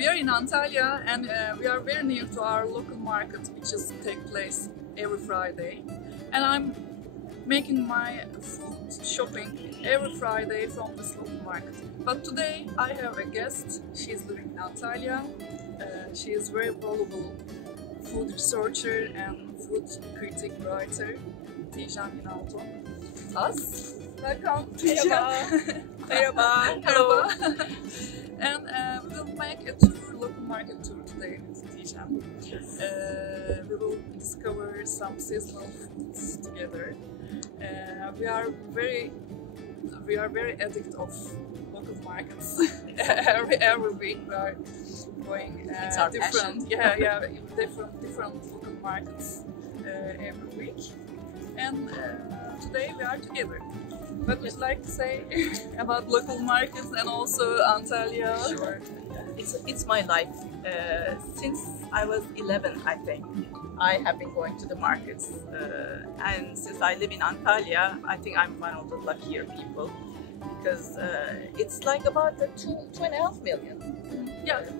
We are in Antalya, and we are very near to our local market, which is take place every Friday. And I'm making my food shopping every Friday from this local market. But today I have a guest. She's living in Antalya. She is very valuable food researcher and food critic writer, İnce with us. Welcome, Merhaba. Merhaba. Hello. And we will make a tour, local market tour today with İnce. We will discover some seasonal foods together. We are very addict of local markets. every week we are going it's our different, passion. different local markets every week. And today we are together. What would you like to say about local markets and also Antalya? Sure. It's my life. Since I was 11, I think, I have been going to the markets. And since I live in Antalya, I think I'm one of the luckier people because it's like about 2.5 million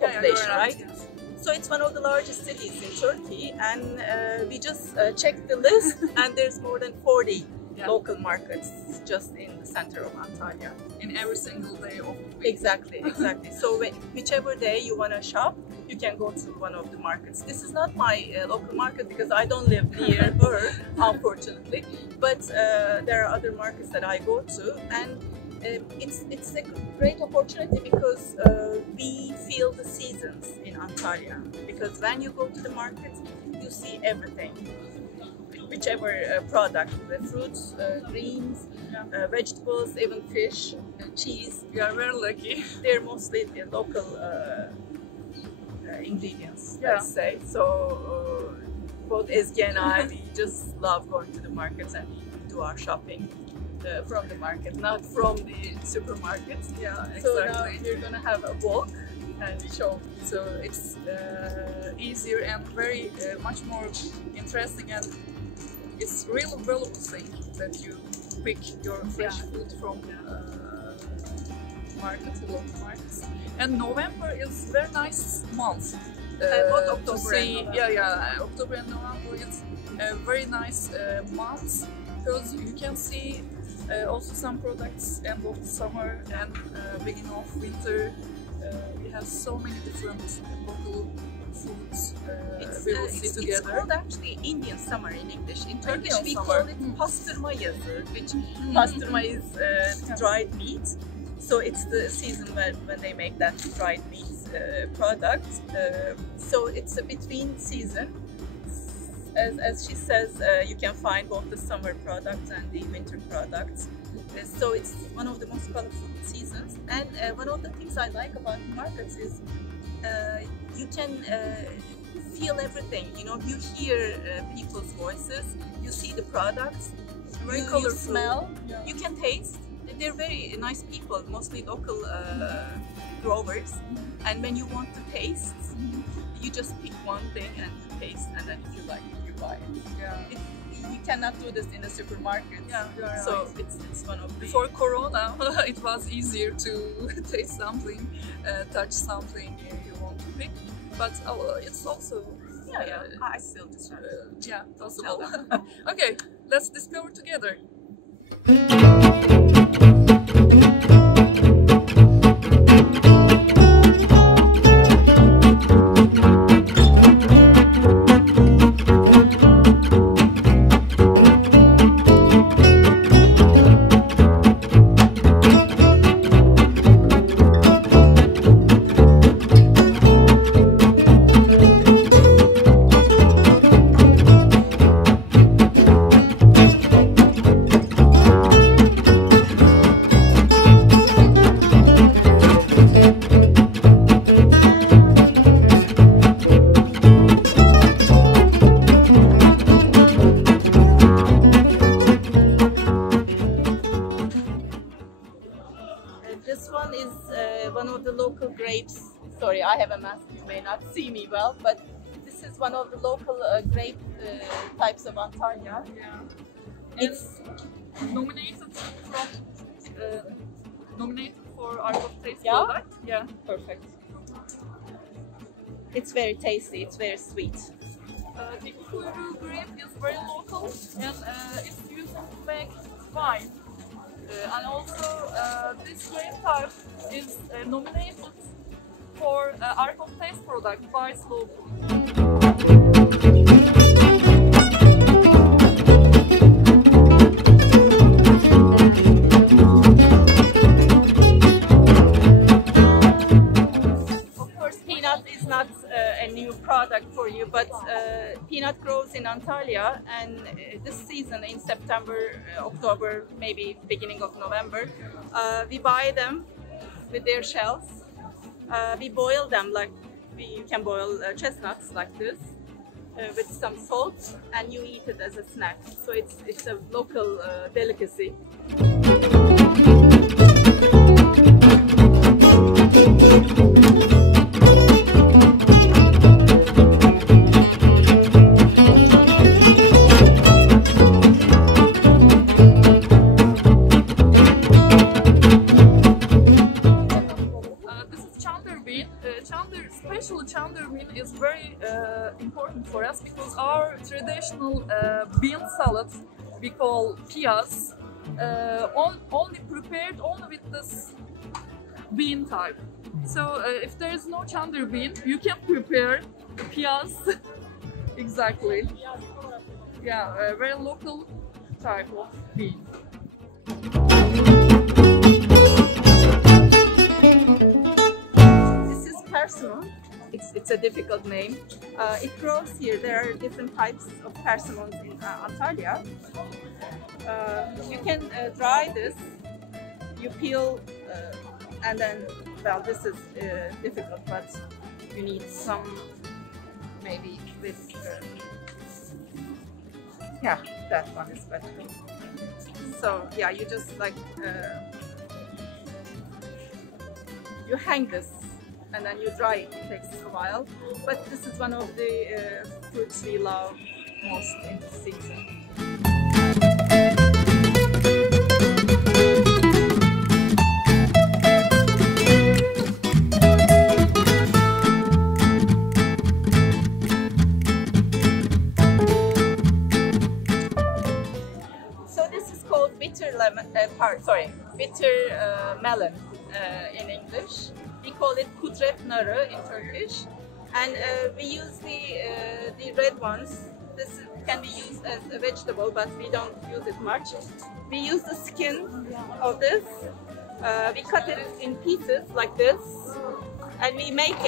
population, right? Yes. So it's one of the largest cities in Turkey, and we just checked the list, and there's more than 40 local markets just in the center of Antalya. In every single day of the week. Exactly. So whichever day you want to shop, you can go to one of the markets. This is not my local market because I don't live near her, unfortunately. But there are other markets that I go to, and it's a great opportunity because we feel the seasons in Antalya. Because when you go to the market, you see everything. Whichever product, the fruits, greens, vegetables, even fish, cheese. We are very lucky. They're mostly the local ingredients, Yeah. let's say. So both Ezgi and I, we just love going to the markets and do our shopping from the market, not from the supermarket. Yeah, So now exactly. we're gonna have a walk and show. So it's easier and very much more interesting, and it's really valuable thing that you pick your fresh food from markets, local markets. And November is very nice month. Both To October and see, November. October and November is a very nice month because you can see also some products end of summer and beginning of winter. We have so many different local foods we will see together. It's called actually Indian summer in English. In Turkish Indian we summer. call it pastırma yazı, which pastırma is dried meat. So it's the season when they make that dried meat product. So it's a between season. As she says, you can find both the summer products and the winter products. So it's one of the most colorful seasons. And one of the things I like about the markets is you can feel everything. You know, you hear people's voices, you see the products, you smell, you can taste. They're very nice people, mostly local growers. And when you want to taste, you just pick one thing and you taste, and then if you like it, you buy it. Yeah. You cannot do this in a supermarket. Yeah, you are So right. it's one of the... Before Corona, it was easier to taste something, touch something you want to pick. But it's also I still do possible. Okay, let's discover together. one of the local grapes. Sorry, I have a mask, you may not see me well, but this is one of the local grape types of Antalya. Yeah. It's nominated for Art of Taste Yeah? product. Yeah. perfect. It's very tasty, it's very sweet. The kuru grape is very local and it's used to make wine. And also this grape type is nominated for Art of Taste product by Slow Food. A new product for you, but peanut grows in Antalya, and this season in September, October, maybe beginning of November, we buy them with their shells. We boil them like you can boil chestnuts like this with some salt, and you eat it as a snack. So it's a local delicacy. Especially Chandler bean is very important for us because our traditional bean salad we call piyaz only prepared only with this bean type. So if there is no Chandler bean, you can prepare the piyaz exactly. Yeah, a very local type of bean. Persimmon. It's a difficult name. It grows here. There are different types of persimmons in Antalya. You can dry this. You peel and then, well, this is difficult, but you need some maybe with yeah, that one is better. So yeah, you just like you hang this and then you dry it. It takes a while, but this is one of the fruits we love most in the season. So this is called bitter lemon. Bitter melon in English. We call it kudret narı in Turkish, and we use the red ones. This can be used as a vegetable, but we don't use it much. We use the skin of this. We cut it in pieces like this, and we make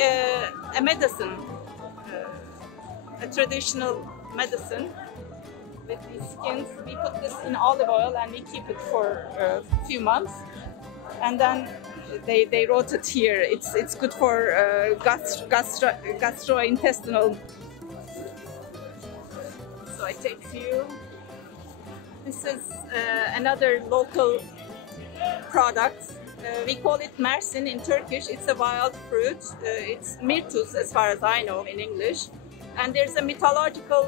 a medicine, a traditional medicine with these skins. We put this in olive oil and we keep it for a few months, and then they wrote it here. It's good for gastrointestinal. So I take few. This is another local product. We call it mersin in Turkish. It's a wild fruit. It's mirtus as far as I know in English. And there's a mythological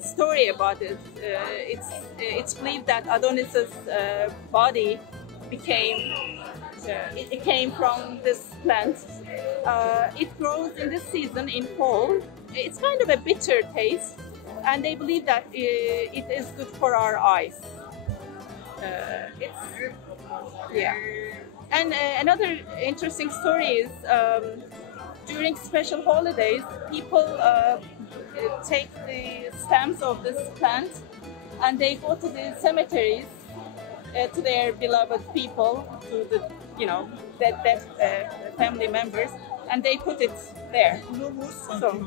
story about it. It's believed that Adonis's body it came from this plant. It grows in this season in fall. It's kind of a bitter taste, and they believe that it is good for our eyes. Yeah. And another interesting story is during special holidays, people take the stems of this plant and they go to the cemeteries to their beloved people, to the dead family members, and they put it there. So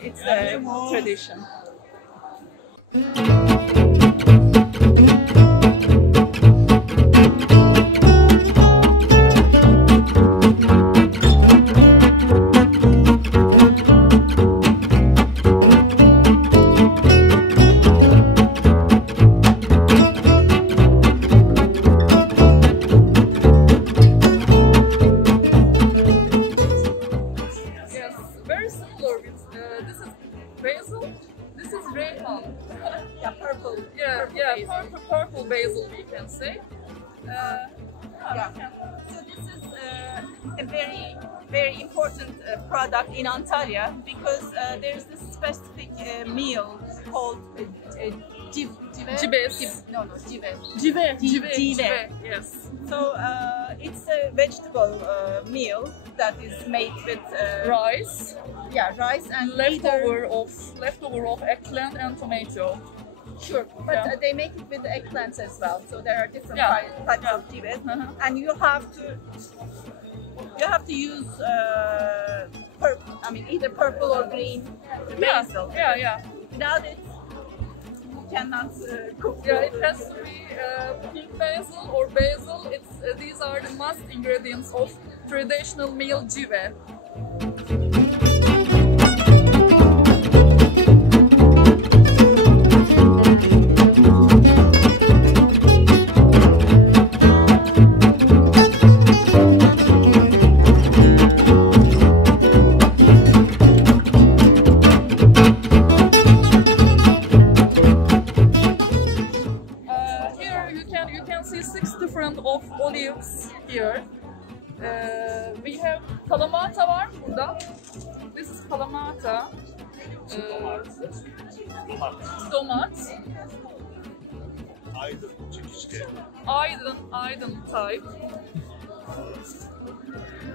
it's a tradition. Purple basil, we can say. Yeah. So this is a very important product in Antalya because there's this specific meal called cive. Cibes. No, cive. Cive. Yes. So it's a vegetable meal that is made with Rice. yeah, rice and Leftover of eggplant and tomato. Sure, but Yeah. they make it with eggplants as well. So there are different Yeah. types Yeah. of cives, Uh-huh. and you have to use either purple or green basil. Yeah. Without it, you cannot cook. Yeah, it has to be pink basil or basil. These are the must ingredients of traditional meal cive. Here you can see 6 different of olives here. We have kalamata var burada. This is kalamata. Domat. Aydın, çekiçli, Aydın type.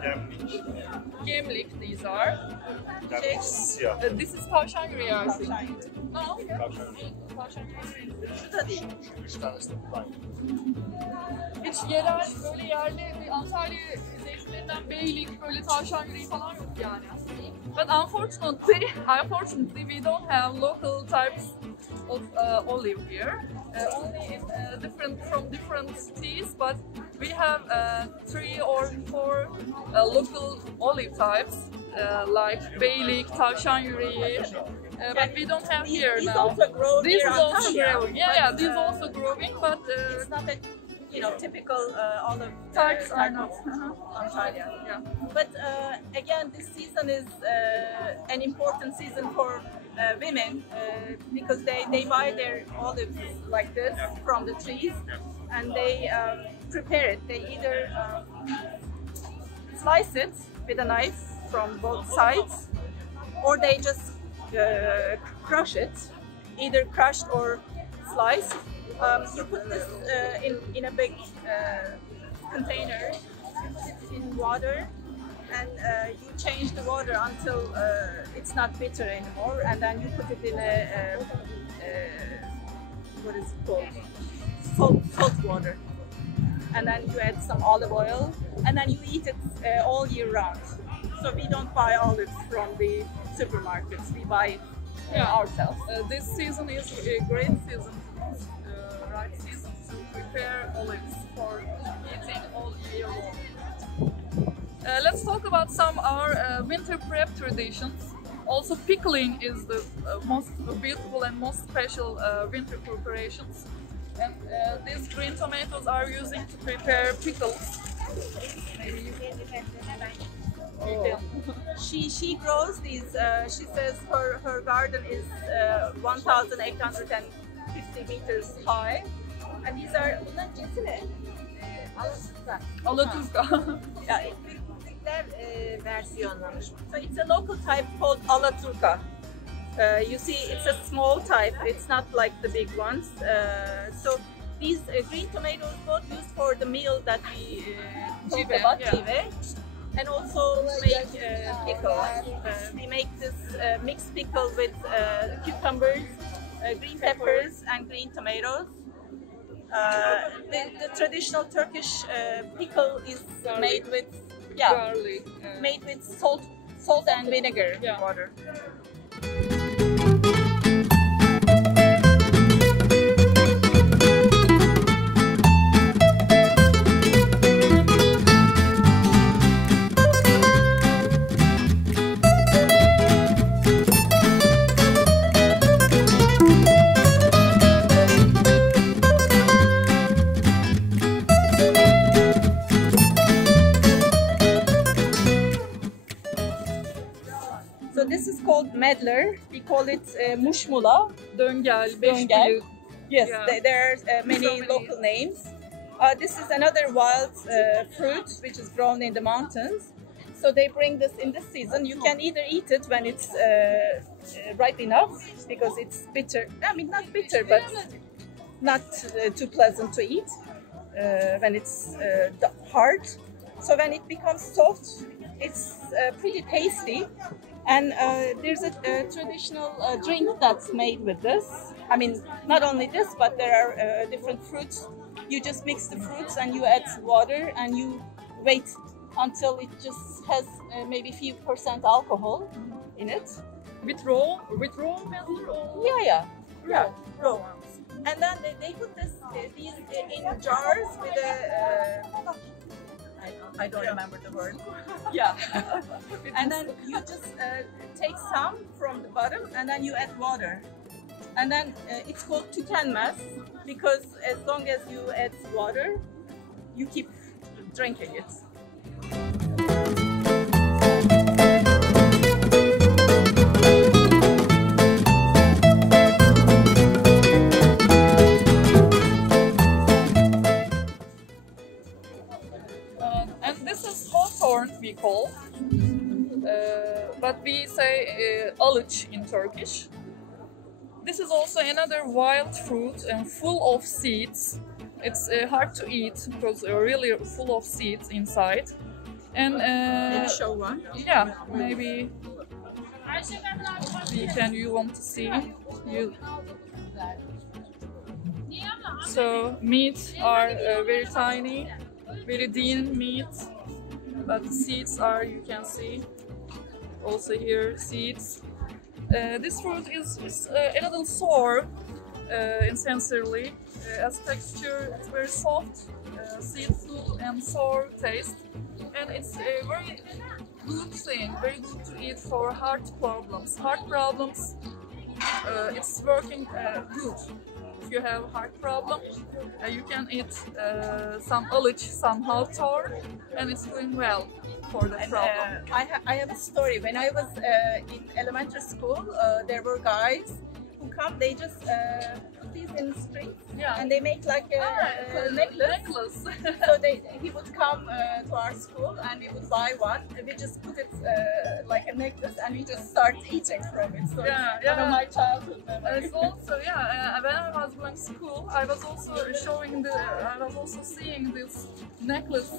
gemlik, Gemlik these are. gemlik siyah. This is tavşan yüreği I think. No? Tavşan. Tavşan yüreği. Şu da değil. Şu 3 tanesi de aynı. Hiç yerel böyle yerli bir Antalya zeytinlerinden beylik böyle tavşan yüreği falan yok yani. But unfortunately we don't have local types of olive here. Only in different teas, but we have 3 or 4 local olive types like beylik, tavşan yüreği. But we don't have here These now. also grow This near is also Antalya, growing. Yeah, but, this is also growing, but it's not a typical olive types are type not. of Antalya. Yeah. But again, this season is an important season for women because they buy their olives like this from the trees and they prepare it. They either slice it with a knife from both sides or they just crush it, either crushed or sliced. You put this in a big container, you put it in water, and you change the water until it's not bitter anymore, and then you put it in a what is it called? Salt water. And then you add some olive oil, and then you eat it all year round. So we don't buy olives from the supermarkets, we buy it ourselves. This season is a great season, right season to prepare olives for eating all year long. Let's talk about some our winter prep traditions. Also, pickling is the most beautiful and most special winter preparations. And these green tomatoes are using to prepare pickles. Maybe you can She grows these. She says her garden is 1,850 meters high, and these are bunların cinsi ne? Alaturka. Yeah, versiyonlamış. So it's a local type called Alaturka. You see, it's a small type. It's not like the big ones. So these green tomatoes both used for the meal that we talked about, cive, and also make pickles. We make this mixed pickle with cucumbers, green peppers, and green tomatoes. The traditional Turkish pickle is made with garlic, made with salt and vinegar water. So this is called medler. We call it mushmula. döngel, Döngel. Yes, Yeah. there are many So many. local names. This is another wild fruit which is grown in the mountains. So they bring this in this season. You can either eat it when it's ripe enough because it's bitter. I mean, not bitter, but not too pleasant to eat when it's hard. So when it becomes soft, it's pretty tasty. And there's a traditional drink that's made with this. I mean, not only this, but there are different fruits. You just mix the fruits and you add water and you wait until it just has maybe few % alcohol in it. With raw milk? Yeah. Raw ones. And then they put these in jars with a I don't remember the word. Yeah. And then you just take some from the bottom and then you add water. And then it's called tükenmez because as long as you add water, you keep drinking it. And this is hawthorn, we call, but we say alıç in Turkish. This is also another wild fruit and full of seeds. It's hard to eat because really full of seeds inside. And Maybe show one. yeah, maybe you want to see you. So meat are very tiny, very thin meat, but the seeds are, you can see also here seeds. This fruit is a little sour insensorily. As texture, it's very soft, seedful and sour taste, and it's a very good thing, very good to eat for heart problems. It's working good. If you have heart problem, you can eat some alıç, some hawthorn, and it's doing well for the problem. I have a story. When I was in elementary school, there were guys who come. They just put these in the street, Yeah. and they make like a necklace. So he would come to our school, and we would buy one. And we just put it like a necklace, and we just start eating from it. So Yeah, it's one of my childhood memories. It's also, when I was going to school, I was also seeing this necklace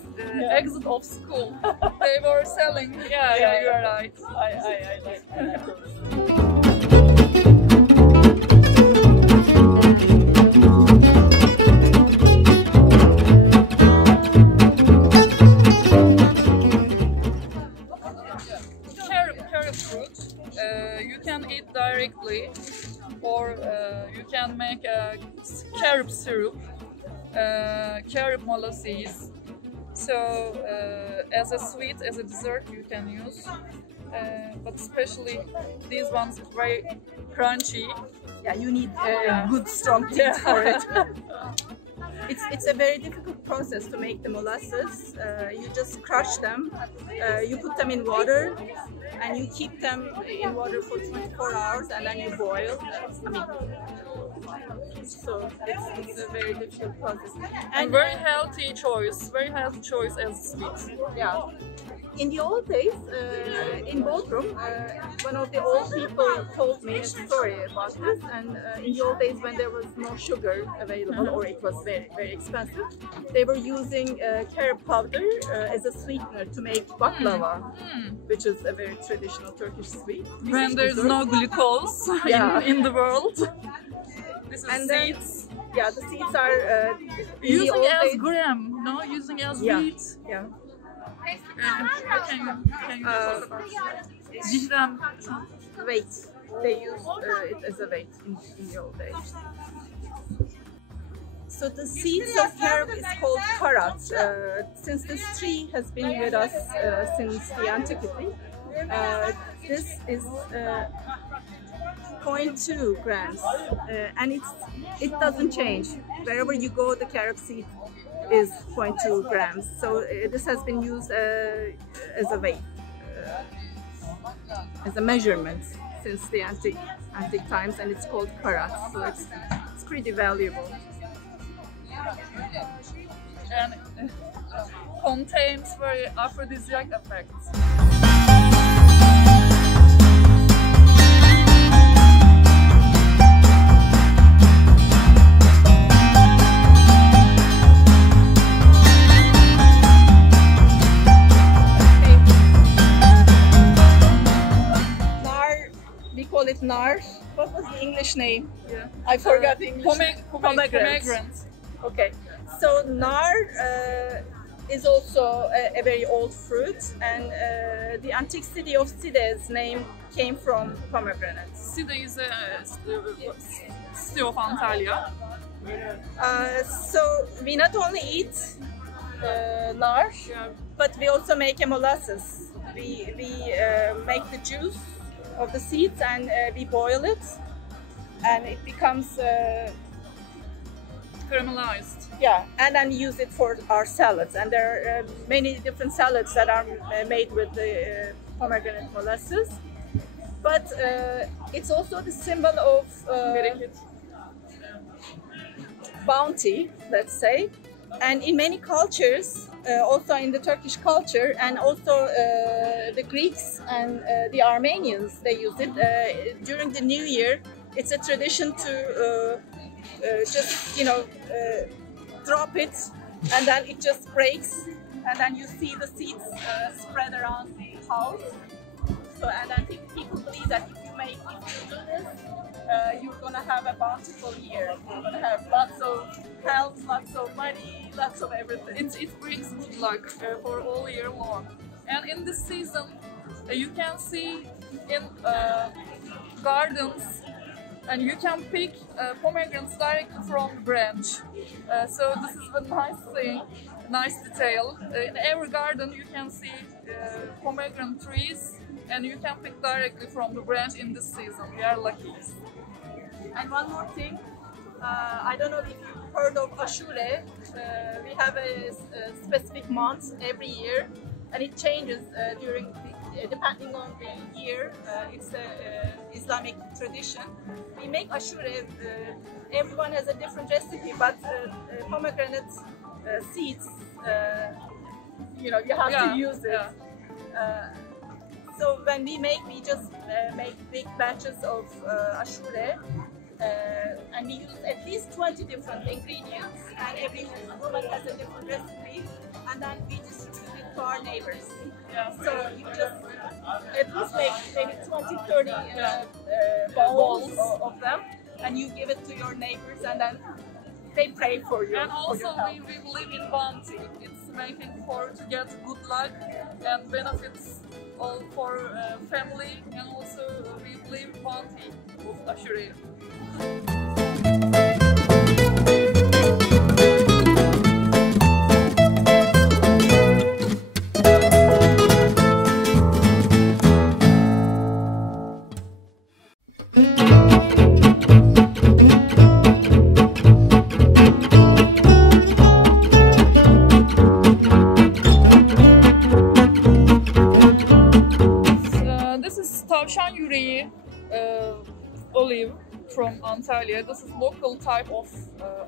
exit of school. They were selling. Yeah, you are right. I like those. Carob fruit, you can eat directly, or you can make a carob syrup, carob molasses. So as a sweet, as a dessert, you can use. But especially these ones very crunchy. Yeah, you need good strong teeth for it. It's a very difficult process to make the molasses. You just crush them, you put them in water, and you keep them in water for 24 hours, and then you boil. So it's a very difficult process. And very healthy choice as sweet. Yeah. In the old days, in Bodrum, one of the old people told me a story about this. And in the old days, when there was no sugar available, or it was very, very expensive, they were using carob powder as a sweetener to make baklava, which is a very traditional Turkish sweet. When there's no glucose in the world. This is seeds. Yeah, the seeds are using as gram, no? Using as wheat. Yeah. Can you talk about Dihrem? Weight. They use it as a weight in the old days. So the seeds of carob is called karat. Since this tree has been with us since the antiquity, this is 0.2 grams, and it doesn't change. Wherever you go, the carob seed is 0.2 grams. So this has been used as a weight, as a measurement since the antique times, and it's called karat. So it's pretty valuable. and contains very aphrodisiac effects. We call it nar. What was the English name? Yeah. I forgot the English name. Pomegranate. Okay, so nar is also a very old fruit, and the antique city of Side's name came from pomegranates. Side is a city of Antalya. So we not only eat nar, but we also make a molasses. We make the juice of the seeds and we boil it, and it becomes Caramelized. yeah, and then use it for our salads. And there are many different salads that are made with the pomegranate molasses. But it's also the symbol of bounty, let's say. And in many cultures, also in the Turkish culture, and also the Greeks and the Armenians, they use it during the New Year. It's a tradition to just, drop it, and then it just breaks, and then you see the seeds spread around the house. So, and then people believe that if you do this, you're gonna have a bountiful year. You're gonna have lots of health, lots of money, lots of everything. It brings good luck for all year long. And in this season, you can see in gardens, and you can pick pomegranates directly from the branch. So this is a nice thing, nice detail. In every garden you can see pomegranate trees, and you can pick directly from the branch in this season. We are lucky. And one more thing, I don't know if you've heard of Aşure. We have a specific month every year, and it changes depending on the year. It's an Islamic tradition. We make Aşure. Everyone has a different recipe, but pomegranate seeds, you have to use it. Yeah. So when we just make big batches of Aşure, and we use at least 20 different ingredients, and every woman has a different recipe, and then we distribute it to our neighbors. Yeah. So you just at least make maybe 20-30 bowls of them, and you give it to your neighbors, and then they pray for you. And also we believe in bounty. It's making to get good luck and benefits all for family, and also we believe in bounty of Aşure. This is tavşan yüreği olive from Antalya. This is local type of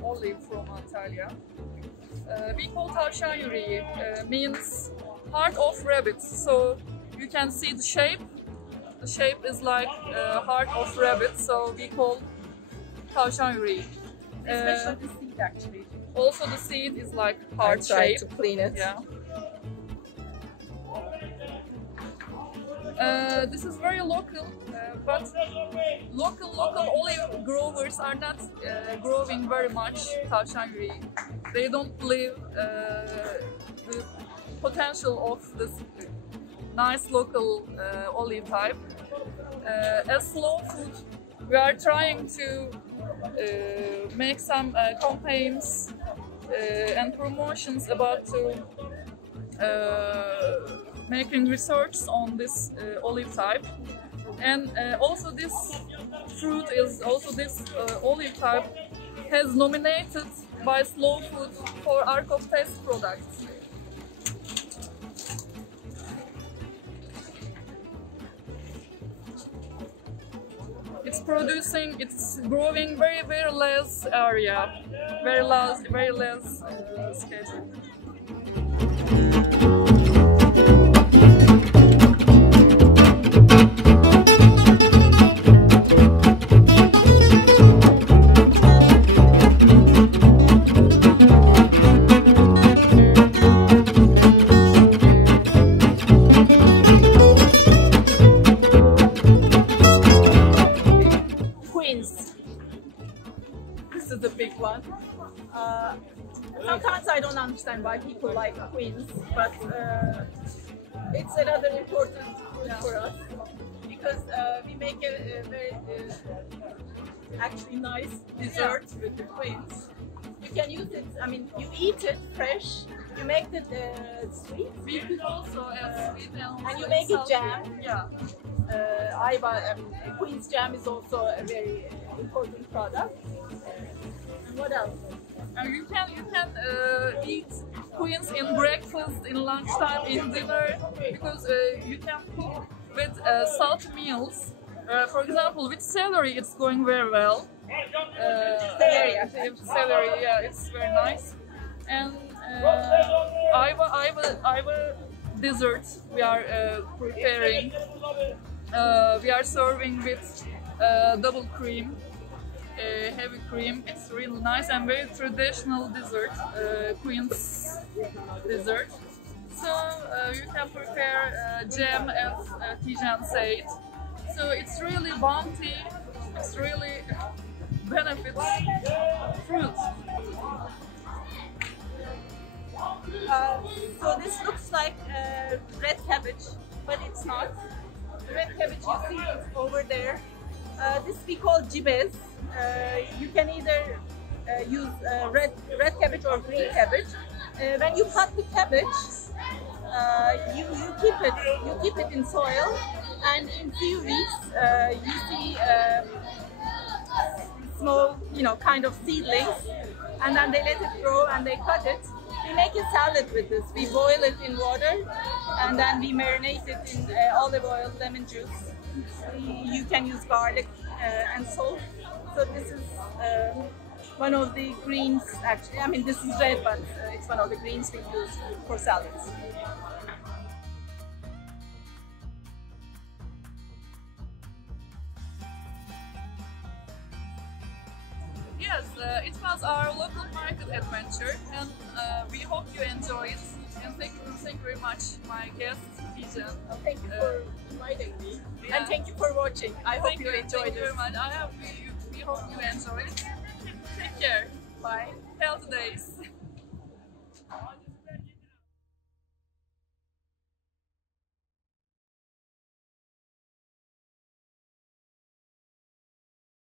olive from Antalya. We call tavşan yüreği, means heart of rabbit. So you can see the shape. The shape is like heart of rabbit. So we call tavşan yüreği. Especially the seed, actually. Also the seed is like heart I try shape. to clean it. Yeah. This is very local, but local olive growers are not growing very much tavşan yüreği. They don't believe the potential of this nice local olive type. As slow food, we are trying to make some campaigns and promotions about making research on this olive type, and also this fruit is also this olive type has nominated by Slow Food for Arc of Taste products. It's growing very less area, very less schedule. quince, but it's another important food for us because we make a very actually nice dessert with the quince. You can use it, I mean, you eat it fresh, you make it sweet. We could also add sweet And you make it jam. Yeah. Quince jam is also a very important product. And what else? You can eat quince in breakfast, in lunchtime, in dinner, because you can cook with salty meals. For example, with celery, it's going very well. Celery, yeah, it's very nice. And Ayva dessert we are preparing. We are serving with double cream, heavy cream. It's really nice and very traditional dessert, quince dessert. So you can prepare jam as Tijan said. So it's really bounty. It's really benefits fruit. So this looks like red cabbage, but it's not. The red cabbage you see is over there. This we call cibez. You can either use red cabbage or green cabbage. When you cut the cabbage, you keep it in soil, and in few weeks you see small, kind of seedlings, and then they let it grow and they cut it. We make a salad with this. We boil it in water and then we marinate it in olive oil, lemon juice. You can use garlic and salt. So this is one of the greens actually. I mean, this is red, but it's one of the greens we use for salads. Yes, it was our local market adventure, and we hope you enjoy it. And thank you very much, my guest, Tijan. Thank you for inviting me, and thank you for watching. I hope you enjoyed it. Thank you very much. We hope you enjoy it. Take care. Bye. Healthy days.